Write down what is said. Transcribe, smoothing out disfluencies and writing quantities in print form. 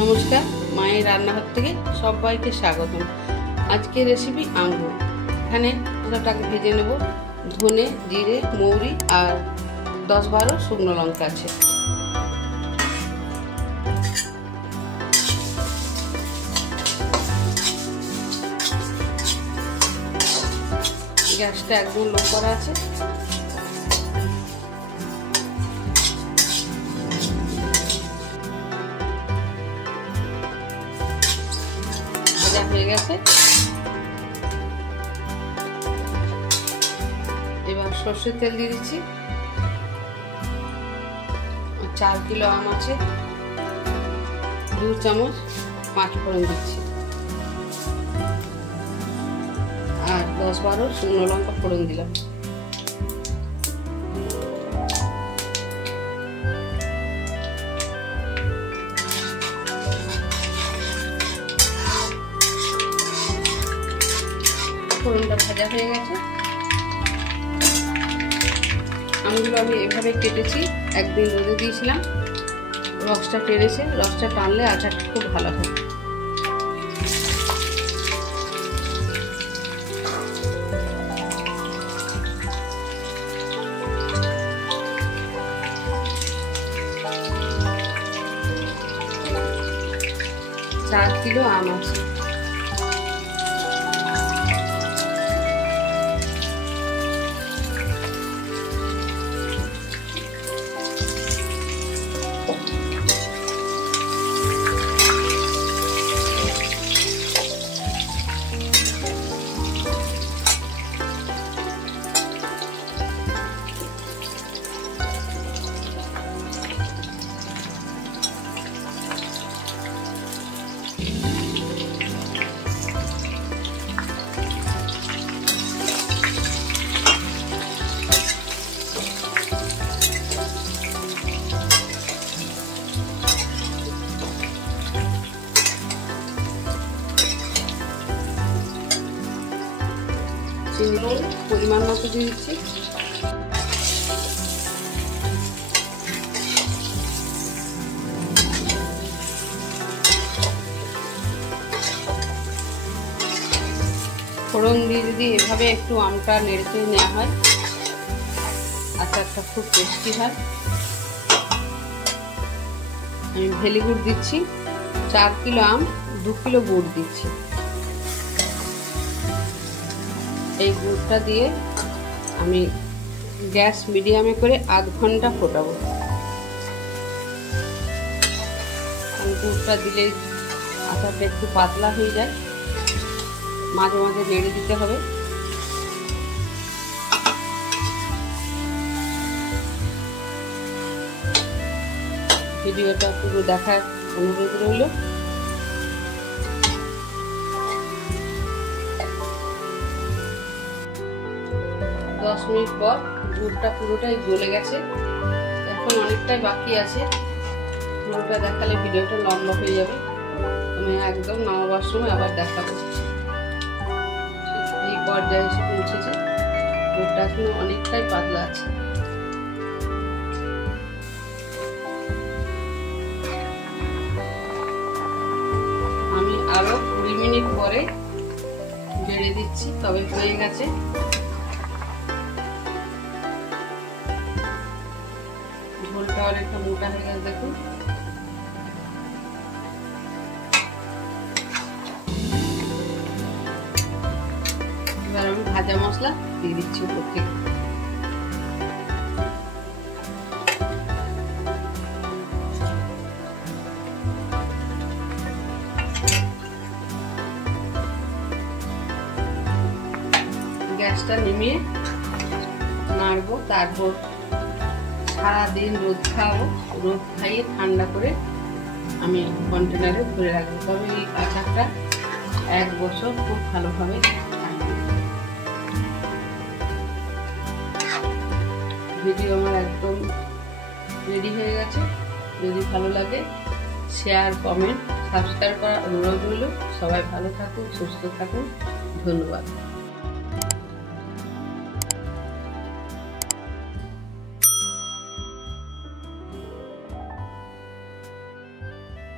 নমস্কার, মায়ের রান্নাঘর থেকে সবাইকে স্বাগতম। আজকের রেসিপি আঙ্গুর। এখানে মশলাটাকে ভেজে নেব। ধনে, জিরে, মৌরি আর 10-12 শুকনো লঙ্কা আছে। গ্যাসটা একদম লো করা আছে। হয়ে গেছে। এবার সর্ষের তেল দিয়ে দিচ্ছি। 4 কিলো আম আছে, 2 চামচ 5 ফোড়ন দিচ্ছি আর 10-12 শুকনো লঙ্কা ফোড়ন দিলাম। ফোড়নটা ভাজা হয়ে গেছে। আমগুলো আমি এভাবে কেটেছি, একদিন রোদে দিয়েছিলাম, রসটা টেনেছে। রসটা টানলে আচারটা খুব ভালো হয়। চার কিলো আম আছে। চিনি পরিমাণ মতো দিয়ে দিচ্ছি। ফোড়ন দিয়ে যদি এভাবে একটু আমটা নেড়ে নেওয়া হয়, আচারটা খুব টেস্টি হয়। আমি ভেলি গুড় দিচ্ছি। 4 কিলো আম, 2 কিলো গুড় দিচ্ছি। এই গুড়টা দিয়ে আমি গ্যাস মিডিয়ামে করে আধ ঘন্টা ফোটাবো। গুড়টা দিলে আচারটা একটু পাতলা হয়ে যায়, মাঝে মাঝে নেড়ে দিতে হবে। ভিডিওটা পুরো দেখার অনুরোধ রইল। দশ মিনিট পর গুড়টা পুরোটাই গলে গেছে। এখন অনেকটাই বাকি আছে। পুরোটা দেখালে ভিডিওটা লম্বা হয়ে যাবে। আমি একদম নামাবার সময় আবার দেখাবো। এই পর্যায়ে এসে পৌঁছেছে। গুড়টা এখন অনেকটাই পাতলা আছে। আমি আরো 20 মিনিট পরে নেড়ে দিচ্ছি, তবে হয়ে গেছে। ঝোলটা অনেকটা মোটা হয়ে গেছে, দেখুন। এবার আমি ভাজা মশলা দিয়ে দিচ্ছি উপর থেকে। গ্যাসটা নিমিয়ে নাড়বো। তারপর সারাদিন রোদ খাওয়াবো। রোদ খাইয়ে ঠান্ডা করে আমি কন্টেনারে ভরে রাখবো। তবে এই আচারটা 1 বছর খুব ভালোভাবে থাকবে। ভিডিও আমার একদম রেডি হয়ে গেছে। যদি ভালো লাগে শেয়ার, কমেন্ট, সাবস্ক্রাইব করার অনুরোধ রইল। সবাই ভালো থাকুন, সুস্থ থাকুন। ধন্যবাদ।